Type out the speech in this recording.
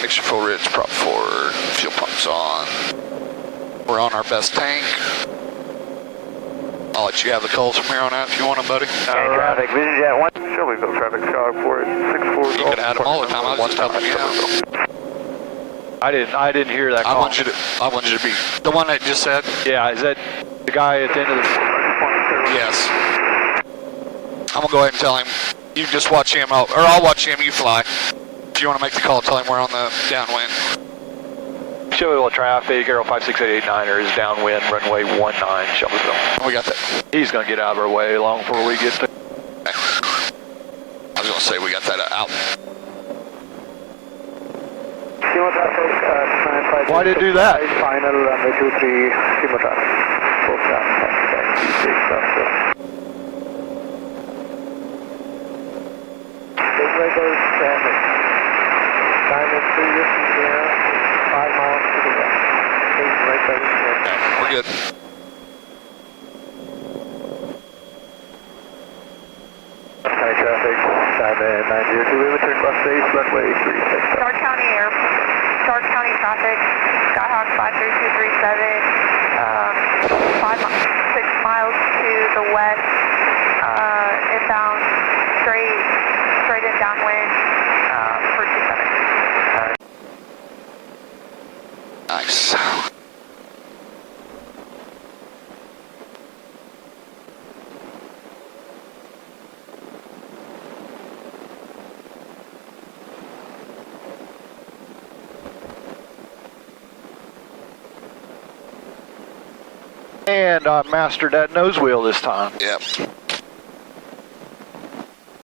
Mixture full rich, prop forward, fuel pumps on. We're on our best tank. I'll let you have the calls from here on out if you want them, buddy. Traffic, Vision Jet 1. Shelbyville traffic, Skyport 64. You could add them all the time. I was just helping you out. I didn't hear that call. I want you to be the one that just said. Yeah, is that the guy at the end of the? Yes. I'm gonna go ahead and tell him. You just watch him, or I'll watch him. You fly. If you want to make the call, tell him we're on the downwind. Shelbyville traffic, Aero 56889er is downwind, runway 19, Shelbyville. We got that. He's gonna get out of our way long before we get there. Okay. I was gonna say we got that out. Why did it do that? Final runway 23, Simo traffic. We're good. County traffic, Diamond 902, we return bus base, runway 36. Stark County Air, Stark County traffic, Skyhawk 53237, 6 miles to the west, inbound, straight in downwind, for 27. Nice. And I mastered that nose wheel this time. Yep.